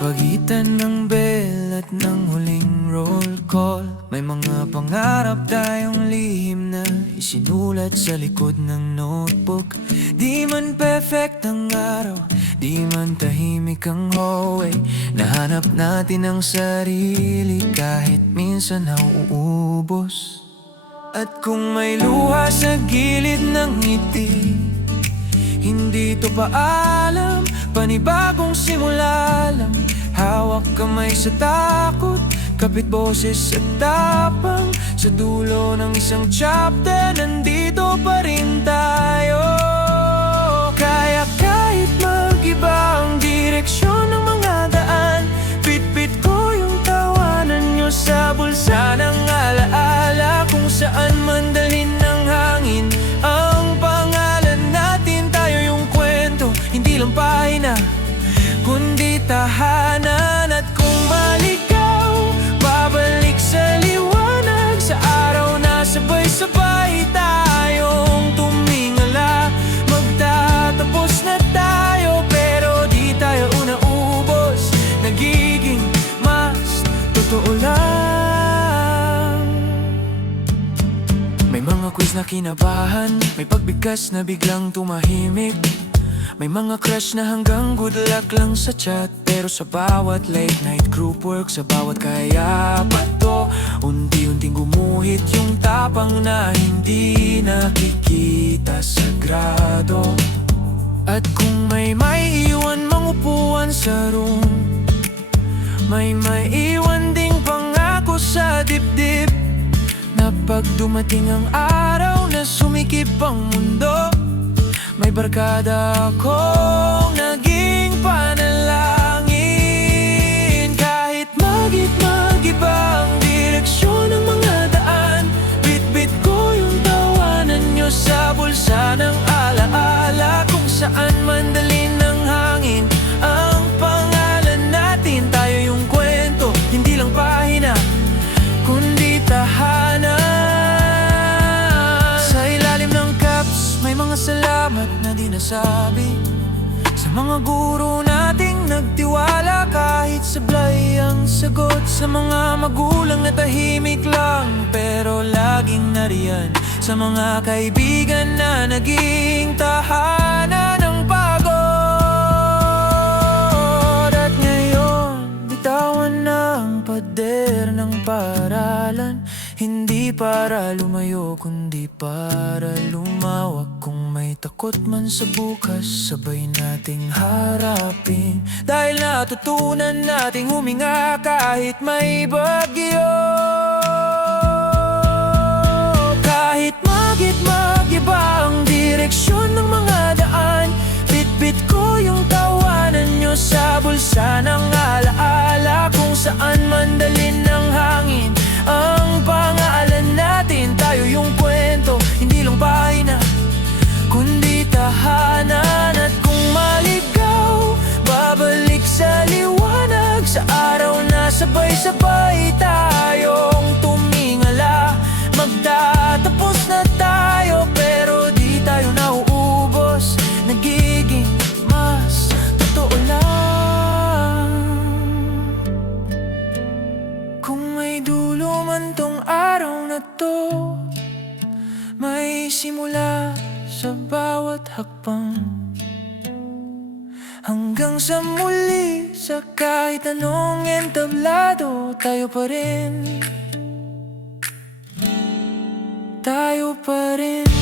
Pagitan ng bell at ng huling roll call, may mga pangarap tayong lihim na isinulat sa likod ng notebook. Di man perfect ang araw, di man tahimik ang hallway, nahanap natin ang sarili kahit minsan nauubos. At kung may luha sa gilid ng ngiti, hindi to paalam, panibagong simula lang. Hawak kamay sa takot, kapit boses at tapang. Sa dulo ng isang chapter, nandito pa rin tayo. Kaya kahit mag-iba ang direksyon ng mga daan, bitbit ko yung tawanan nyo sa bulsa ng alaala. Kung saan man dalhin ng hangin ang pangalan natin, tayo yung kwento, hindi lang pahina kundi tahanan. At kung maligaw, babalik sa liwanag, sa araw na sabay-sabay tayong tumingala. Magtatapos na tayo pero di tayo unaubos, nagiging mas totoo lang. May mga quiz na kinabahan, may pagbigkas na biglang tumahimik, may mga crush na hanggang good luck lang sa chat. Pero sa bawat late night group work, sa bawat kaya pa to, unti-unting gumuhit yung tapang na hindi nakikita sa grado. At kung may maiiwan mang upuan sa room, may maiiwan ding pangako sa dibdib, na pag dumating ang araw na sumikip ang mundo, may barkada akong naging panalangin. Kahit mag-iba ang direksyon ng mga daan, bitbit ko yung tawanan nyo sa bulsa ng alaala. Kung saan man dalhin ng hangin ang pangalan natin, tayo yung kwento, hindi lang pahina kundi tahanan. Sa ilalim ng caps, may mga salamat na di nasabi, sa mga guro nating nagtiwala kahit sablay ang sagot, sa mga magulang na tahimik lang pero laging nariyan, sa mga kaibigan na naging tahanan ng pagod. At ngayon, bitawan na ang pader ng paaralan, hindi para lumayo kundi para lumawak. Kung may takot man sa bukas, sabay nating harapin, dahil natutunan nating huminga kahit may bagyo. Kahit mag-iba ang direksyon ng mga daan, bitbit ko yung tawanan nyo sa bulsa ng alaala. Kung saan man dalhin ng hangin ang pangalan natin, tayo yung kwento, hindi lang pahina kundi tahanan. At kung maligaw, babalik sa liwanag, sa araw na sabay-sabay tayong tumingala. Magtatapos na tayo pero di tayo nauubos, nagiging mas totoo lang. Kung may dulo man tong araw na to, may simula sa bawat hakbang, hanggang sa muli, sa kahit anong entablado, tayo pa rin, tayo pa rin.